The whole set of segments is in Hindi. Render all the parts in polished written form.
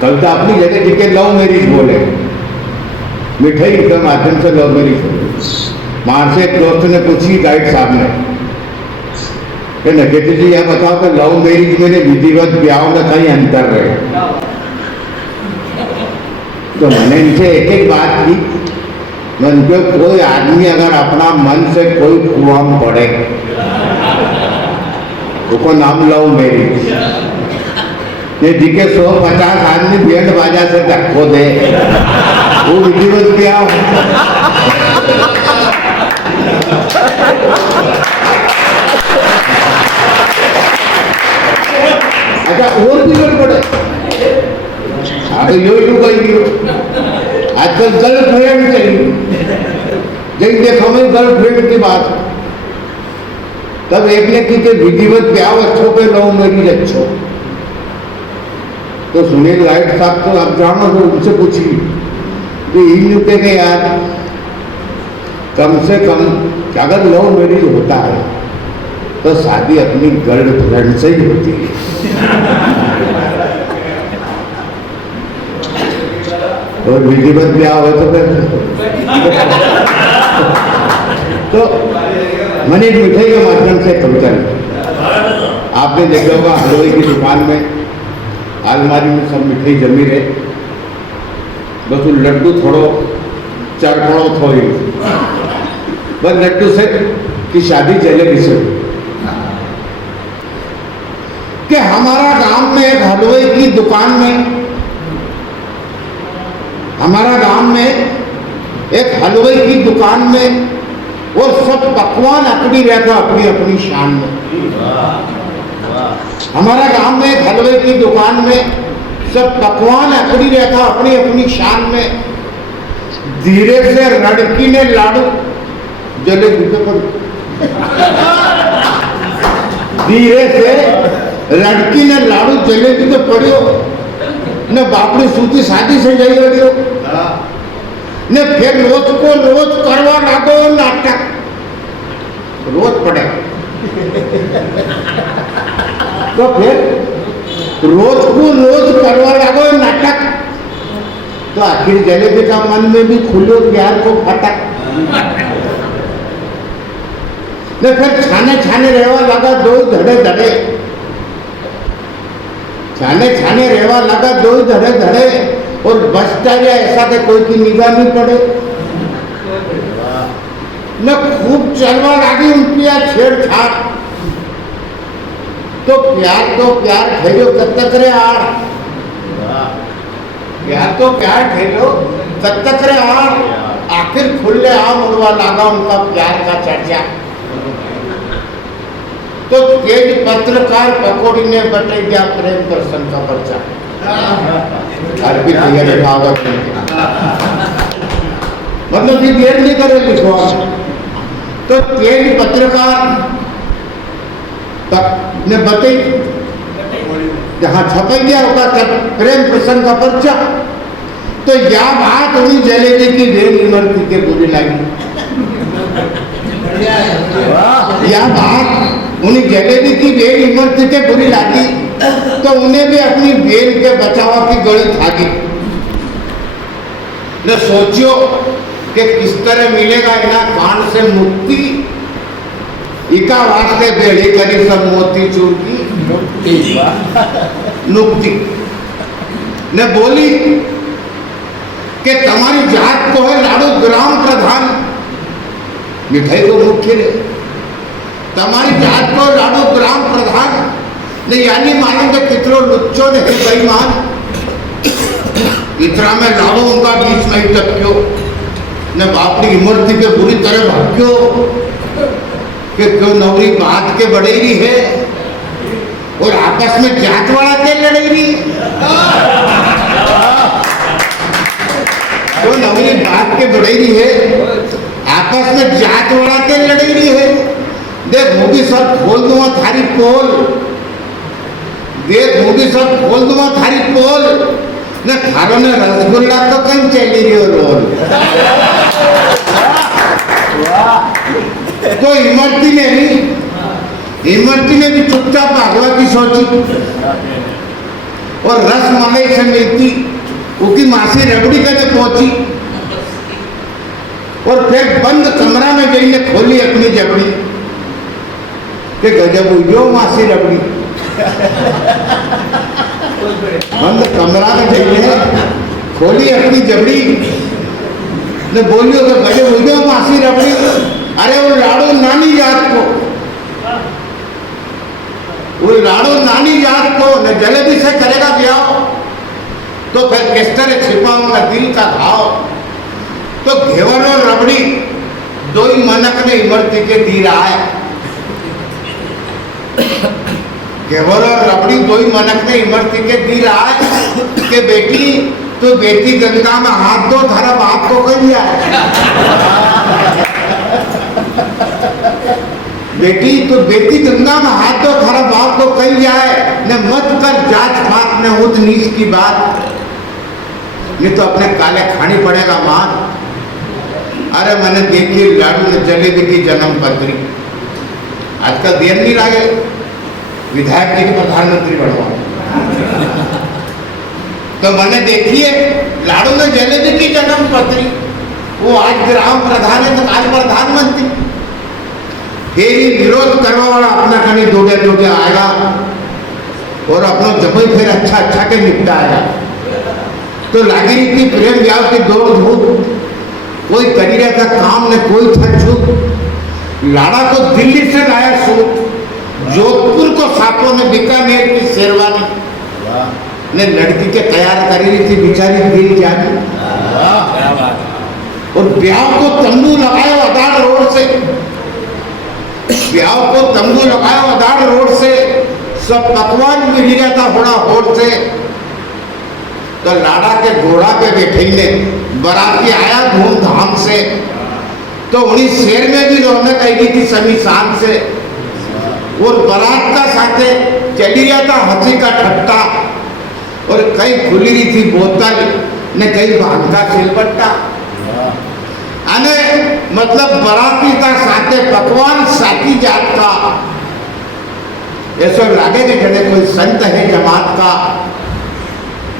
कविता अपनी जगह जी के लव मैरिज बोले, मिठाई के माध्यम से लव मैरिज हो। वहां से एक दोस्त ने पूछी गाइड साहब ने कि नकेती जी यह बताओ कि लव मैरिज में विधिवत ब्याह में कहीं अंतर रहे? तो मैंने इनसे एक एक बात की, मन पे कोई आदमी अगर अपना मन से कोई कुआं पड़े उसको नाम लव मैरिज। ये दिखे 150 आदमी बैंड बाजा से धक्को दे वो विधिवत ब्याह। अच्छा और भी पड़े आगे यो आजकल गर्लफ्रेंड चाहिए, जब देखो मैं गर्लफ्रेंड की बात, तब एक ने की विधिवत ब्याह अच्छो पे लव मैरिज अच्छो। तो सुनील लाइट साहब तो आप जानो तो उनसे पूछी कि इन के यार कम से कम अगर लव मैरिज होता है तो शादी अपनी गर्लफ्रेंड से ही होती है और विधिवत ब्याह हो तो फिर तो मैंने एक मिठाई के माध्यम से कविता लिखी। आपने देखा होगा हलवाई की दुकान में अलमारी में सब मिठाई जमी रहे, बस वो लड्डू थोड़ो चरखड़ो थोड़ी बस लड्डू से कि शादी चलेगी से कि हमारा गांव में एक हलवाई की दुकान में, हमारा गांव में एक हलवाई की दुकान में और सब पकवान अकड़ी रहता अपनी अपनी शान में। हमारा गांव में एक हलवाई की दुकान में सब पकवान अकड़ी रहता अपनी अपनी शान में। धीरे से लड़की ने लाडू जलेबी पे पड़ी, धीरे से लड़की ने लाडू जलेबी पे पड़ियो ने बापड़ी सूती शादी से जाई रही ने फिर रोज को रोज करवा लागो नाटक, रोज पड़े तो फिर रोज को रोज करवा लागो नाटक, तो आखिर जलेबी का मन में भी खुलो प्यार को फटक ने फिर छाने छाने रहवा लगा दो धड़े धड़े, छाने छाने रहवा लगा दो धड़े धड़े और बचता गया ऐसा कि कोई की निगाह नहीं पड़े न खूब चलवा लगी उनकी छेड़छाड़। तो प्यार ठहरो कब तक रे आड़, प्यार ठहरो कब तक रे आड़, आखिर खुले आम उड़वा लगा उनका प्यार का चर्चा। तो तेज पत्रकार पकौड़ी ने बटे गया प्रेम दर्शन का पर्चा। अर्पित मतलब ये देर नहीं करे लिखो। तो तेज पत्रकार ने बटे जहां छपाई गया होगा प्रेम प्रसंग का पर्चा। तो यह बात उन्हीं जलेबी की बेल इमरती के बुरी लगी, यह बात उन्हीं जलेबी की बेल इमरती के बुरी लगी। तो उन्हें भी अपनी बेल के बचाव की गड़ी थाकी ने सोचियो कि किस तरह मिलेगा इना कांड से मुक्ति। इका वास्ते बेड़ी करी सब मोती चूर की नुक्ति ने बोली कि तुम्हारी जात को है लाडो ग्राम प्रधान, मिठाई को मुख्य ने तुम्हारी जात को लाडो ग्राम प्रधान ने यानी मानेंगे कितरो लुच्चो ने बेईमान इतना में लाडो उनका बीच में ही टपक्यो ने बापरी इमरती के बुरी तरह भक्यो कि क्यों नवरी बात के बड़ेरी है और आपस में जात वाला के लड़ेरी। क्यों नवरी बात के बड़ेरी है आपस में जात वाला के लड़ेरी है। देख मूवी सब खोल दूंगा थारी पोल, देख मूवी सब खोल दूंगा थारी पोल ने थारो ने रसगुल्ला तो कहीं चली रही हो रोल। तो इमरती ने भी चुपचाप भागवा की सोची और रस मांगे वाले से मिलती, उसकी मासी रबड़ी कदे पहुंची और फिर बंद कमरा में गई ने खोली अपनी जबड़ी के गजब हुई मासी रबड़ी। बंद कमरा में गई है, खोली अपनी जबड़ी ने बोलियो तो गजब हुई मासी रबड़ी। अरे वो लाड़ो नानी जात को, वो लाड़ो नानी जात को न जलेबी से करेगा ब्याह तो फिर किस तरह छिपाऊंगा दिल का घाव। तो घेवर और रबड़ी दो ही मनक ने इमरती के दी रहा है। घेवर और रबड़ी दो ही मनक ने इमरती के दी रहा है कि बेटी तो बेटी गंगा में हाथ दो, धरा बाप को कह दिया है। बेटी तो बेटी गंगा में हाथ दो, धरा बाप को कह जाए न मत कर जांच फाक ने ऊंच नीच की बात, नहीं तो अपने काले खानी पड़ेगा मां। अरे मैंने देखी लाडू ने जलेबी की जन्म पत्री, आजकल देर नहीं लगे विधायक जी के प्रधानमंत्री बनवा। तो मैंने देखी है लाडू ने जलेबी की जन्म पत्री, वो आज ग्राम प्रधान है तो आज प्रधानमंत्री। फिर विरोध करने वाला अपना कहीं दोगे दोगे आएगा और अपना जब फिर अच्छा के निपटाएगा। तो लगी रही थी प्रेम व्याह की दौड़ धूप, कोई करी रहा था काम ने कोई था छूट। लाड़ा को दिल्ली से लाया सूट, जोधपुर को सापों ने बीकानेर की शेरवानी ने लड़की के तैयार करी रही थी बेचारी दिल जानी। और ब्याह को तंबू लगाया अदाड़ रोड से, ब्याह को तंबू लगाया अदाड़ रोड से, सब पकवान मिल रहा था होड़ा होड़ से। तो लाड़ा के घोड़ा पे बैठे ने बराती आया धूमधाम से, तो उन्हीं शेर में भी रौनक आई थी सभी शान से। और बारात का साथे चली गया था हंसी का ठट्टा, और कहीं खुली रही थी बोतल ने कहीं भाग का सिलबट्टा। अने मतलब बराती का साथे पकवान साथी जात का, ऐसा लगे कि जैसे कोई संत है जमात का।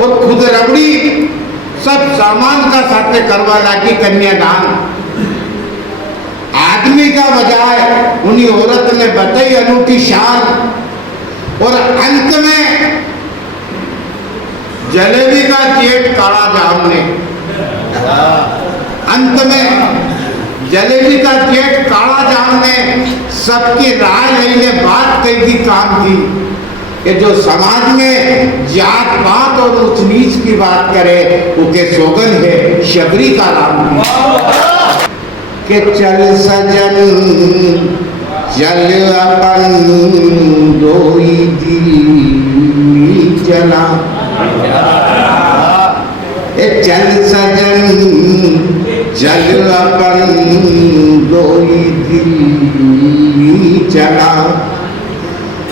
और खुद रबड़ी सब सामान का साथे करवा लगी कन्यादान। आदमी का बजाय उन्हीं औरत ने बताई अनूठी शान। और अंत में जलेबी का जेठ काला जाम ने, अंत में जलेबी का जेठ काला जाम ने सबकी राय लेने बात कही थी काम की कि जो समाज में जात पात और ऊंच नीच की बात करे उनके सोगन है शबरी का नाम के चल सजन चल अपन दोई दिल्ली चला। चल सजन चल अपन दोई दिल्ली चला।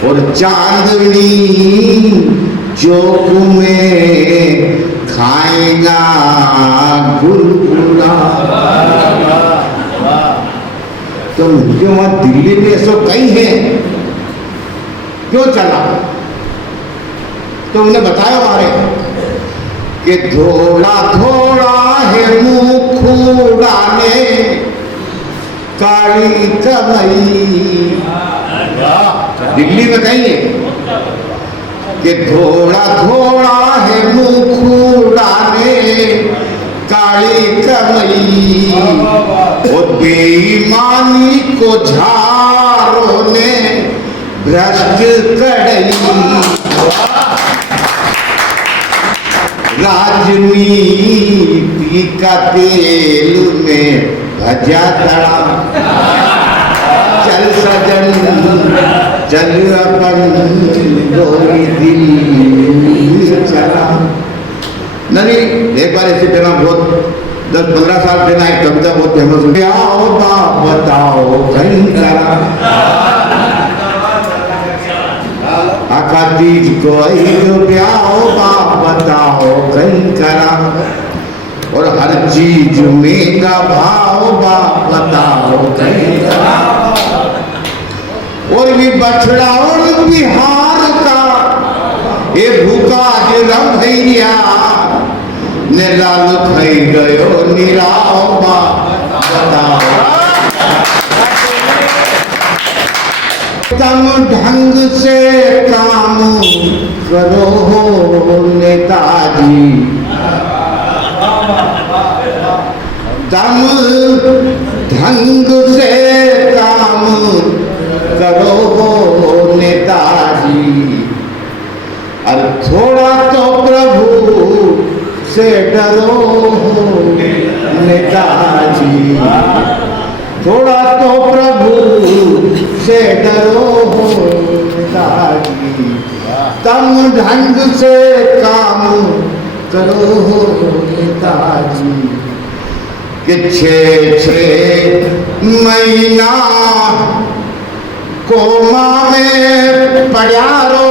और चांदनी चौक में खाएगा गुलगुला। तो मुझे वहां दिल्ली में ऐसा कहीं है क्यों चला? तो उन्हें बताया हमारे कि थोड़ा थोड़ा है मुंह खुड़ाने काली कमई। दिल्ली में कहीं है कि थोड़ा थोड़ा है मुंह खुड़ाने काली कमई। और बेईमानी को झारों ने भ्रष्ट कड़ई। राजनीति का तेल में भजा तड़ा। चल सजन चल अपन दोई दिल्ली चला। नहीं एक बार ऐसे फिल्म बहुत 10-15 साल पहले एक कविता बहुत फेमस हुई। आओ बाप बताओ कहीं करा आका तीज को ब्याओ बाप बताओ कहीं करा। और हर चीज में का भाव बाप बताओ कहीं करा। और भी बछड़ा और बिहार का ये भूखा जिरम भैया ने लाल खाई गयो निरावा बताओ तम ढंग से काम करो नेताजी तम ढंग से काम करो नेताजी और थोड़ा तो प्रभु से डरो नेताजी थोड़ा तो प्रभु से डरो नेताजी तम ढंग से काम करो नेताजी कि 6 महीना कोमा में पड़ा रो